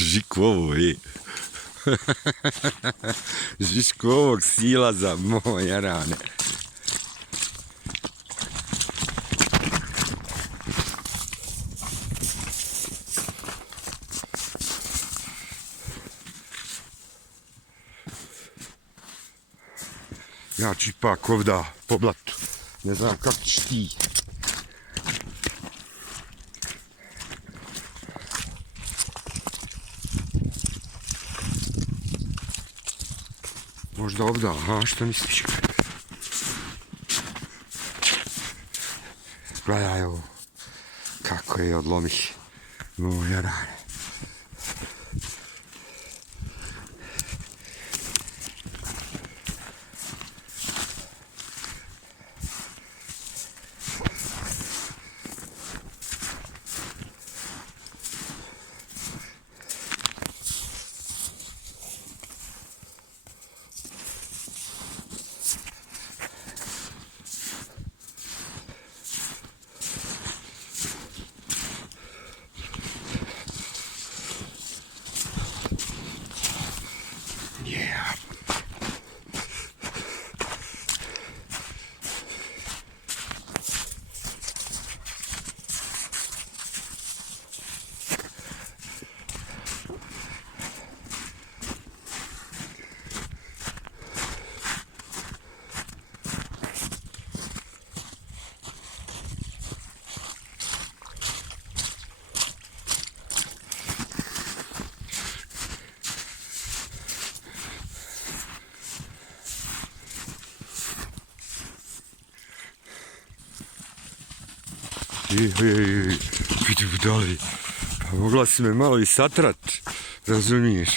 Žiku ovo je. Žišku ovog silaza, moja rane. Ja ću ipak ovda po blatu. Ne znam kako ćeš ti. Možda ovda, aha, što misliš? Gledaj ovo. Kako je odlomih. Moja rane. Yeah. Vidi budali, pa mogla si me malo i satrat, razumiješ?